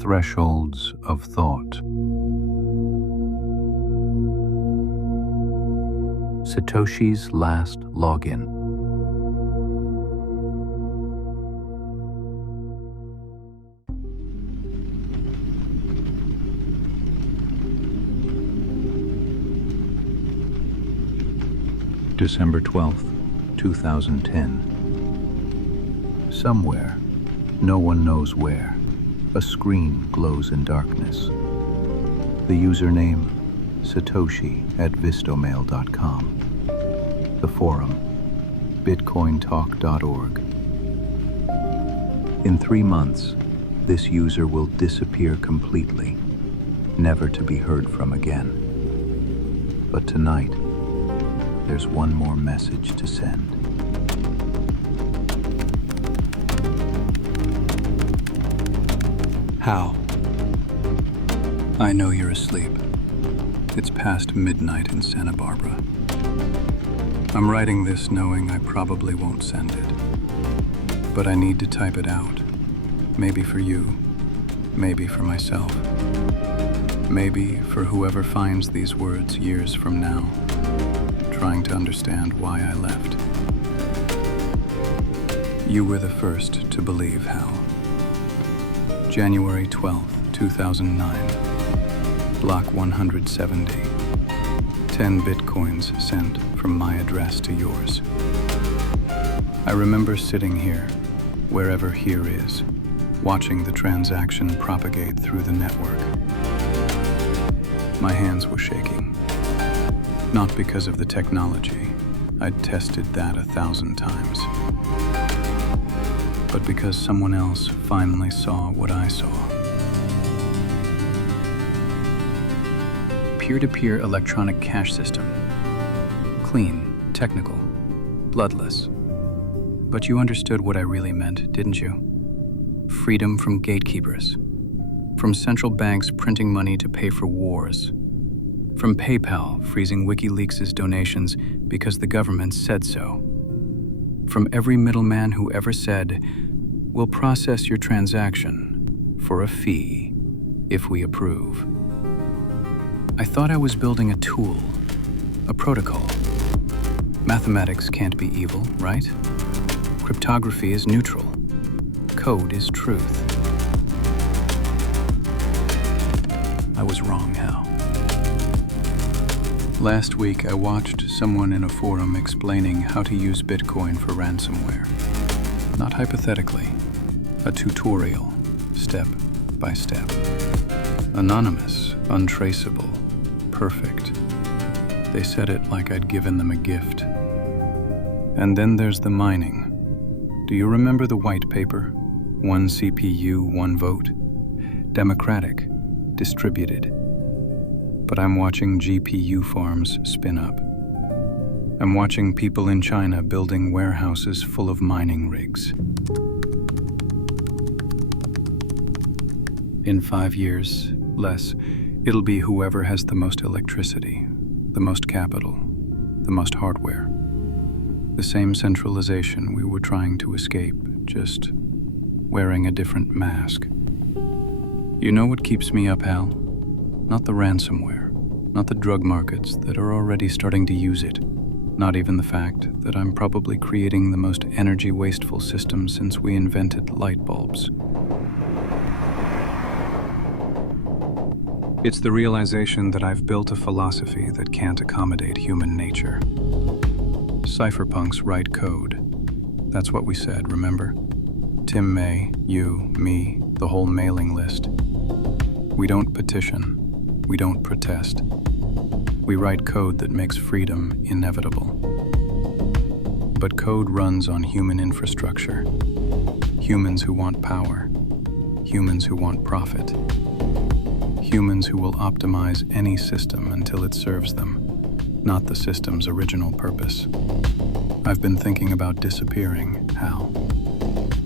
Thresholds of Thought. Satoshi's last login. December 12th, 2010. Somewhere, no one knows where, a screen glows in darkness. The username, Satoshi@vistomail.com. The forum, bitcointalk.org. In 3 months, this user will disappear completely, never to be heard from again. But tonight, there's one more message to send. Hal, I know you're asleep. It's past midnight in Santa Barbara. I'm writing this knowing I probably won't send it. But I need to type it out. Maybe for you, maybe for myself. Maybe for whoever finds these words years from now, trying to understand why I left. You were the first to believe, Hal. January 12th, 2009. Block 170. 10 bitcoins sent from my address to yours. I remember sitting here, wherever here is, watching the transaction propagate through the network. My hands were shaking. Not because of the technology, I'd tested that 1,000 times, but because someone else finally saw what I saw. Peer-to-peer electronic cash system. Clean, technical, bloodless. But you understood what I really meant, didn't you? Freedom from gatekeepers. From central banks printing money to pay for wars. From PayPal freezing WikiLeaks' donations because the government said so. From every middleman who ever said, "We'll process your transaction for a fee if we approve." I thought I was building a tool, a protocol. Mathematics can't be evil, right? Cryptography is neutral. Code is truth. I was wrong, Hal. Last week, I watched someone in a forum explaining how to use Bitcoin for ransomware. Not hypothetically, a tutorial, step by step. Anonymous, untraceable, perfect. They said it like I'd given them a gift. And then there's the mining. Do you remember the white paper? 1 CPU, 1 vote. Democratic, distributed. But I'm watching GPU farms spin up. I'm watching people in China building warehouses full of mining rigs. In 5 years, less, it'll be whoever has the most electricity, the most capital, the most hardware. The same centralization we were trying to escape, just wearing a different mask. You know what keeps me up, Hal? Not the ransomware, not the drug markets that are already starting to use it, not even the fact that I'm probably creating the most energy-wasteful system since we invented light bulbs. It's the realization that I've built a philosophy that can't accommodate human nature. Cypherpunks write code. That's what we said, remember? Tim May, you, me, the whole mailing list. We don't petition. We don't protest. We write code that makes freedom inevitable. But code runs on human infrastructure. Humans who want power. Humans who want profit. Humans who will optimize any system until it serves them, not the system's original purpose. I've been thinking about disappearing, Hal.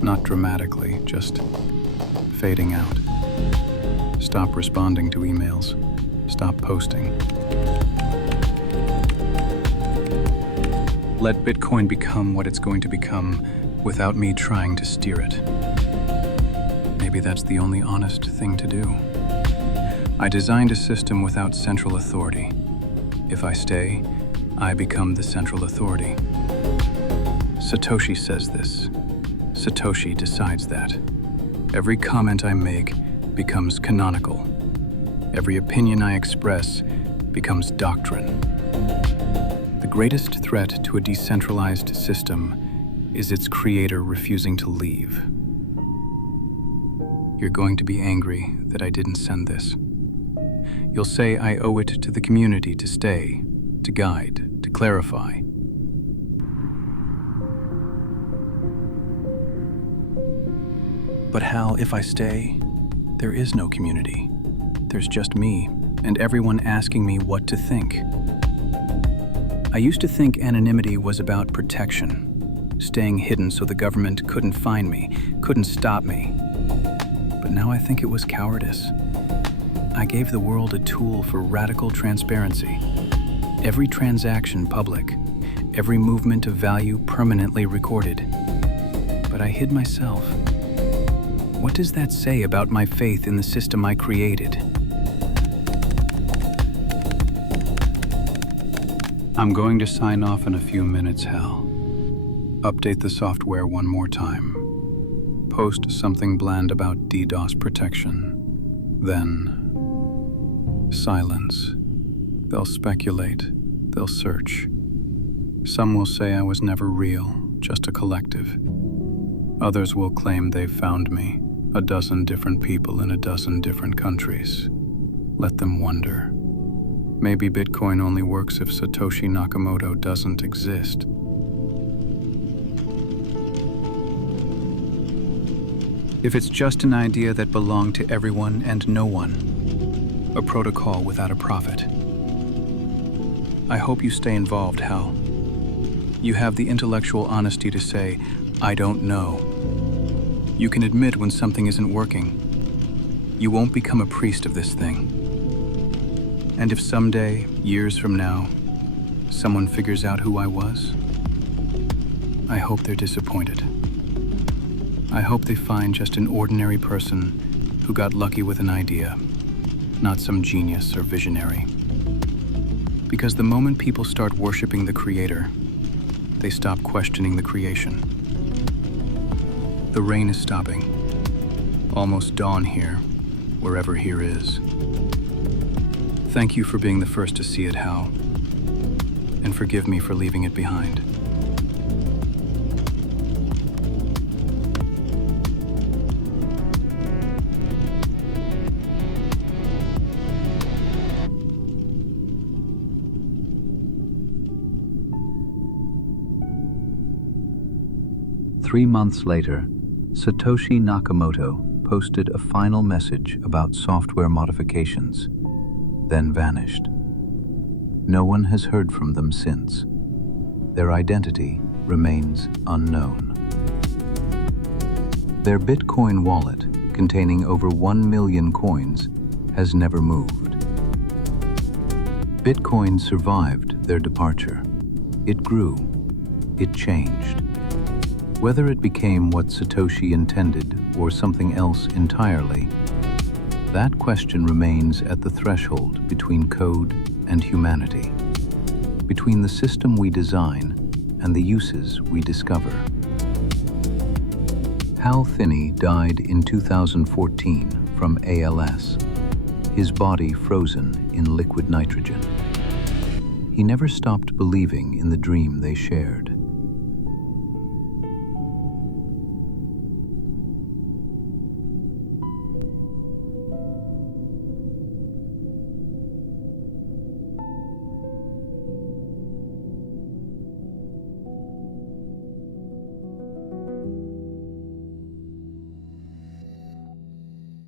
Not dramatically, just fading out. Stop responding to emails. Stop posting. Let Bitcoin become what it's going to become without me trying to steer it. maybe that's the only honest thing to do. I designed a system without central authority. If I stay, I become the central authority. Satoshi says this. Satoshi decides that. Every comment I make becomes canonical. Every opinion I express becomes doctrine. The greatest threat to a decentralized system is its creator refusing to leave. You're going to be angry that I didn't send this. You'll say I owe it to the community to stay, to guide, to clarify. But Hal, if I stay, there is no community. There's just me, and everyone asking me what to think. I used to think anonymity was about protection, staying hidden so the government couldn't find me, couldn't stop me. But now I think it was cowardice. I gave the world a tool for radical transparency. Every transaction public, every movement of value permanently recorded. But I hid myself. What does that say about my faith in the system I created? I'm going to sign off in a few minutes, Hal. Update the software one more time. Post something bland about DDoS protection. Then silence. They'll speculate. They'll search. Some will say I was never real, just a collective. Others will claim they've found me, a dozen different people in a dozen different countries. Let them wonder. Maybe Bitcoin only works if Satoshi Nakamoto doesn't exist. If it's just an idea that belonged to everyone and no one, a protocol without a prophet. I hope you stay involved, Hal. You have the intellectual honesty to say, I don't know. You can admit when something isn't working. You won't become a priest of this thing. And if someday, years from now, someone figures out who I was, I hope they're disappointed. I hope they find just an ordinary person who got lucky with an idea, not some genius or visionary. Because the moment people start worshiping the creator, they stop questioning the creation. The rain is stopping. Almost dawn here, wherever here is. Thank you for being the first to see it, Hal. And forgive me for leaving it behind. Three months later, Satoshi Nakamoto posted a final message about software modifications, then vanished. No one has heard from them since. Their identity remains unknown. Their Bitcoin wallet, containing over 1 million coins, has never moved. Bitcoin survived their departure. It grew. It changed. Whether it became what Satoshi intended or something else entirely, that question remains at the threshold between code and humanity, between the system we design and the uses we discover. Hal Finney died in 2014 from ALS, his body frozen in liquid nitrogen. He never stopped believing in the dream they shared.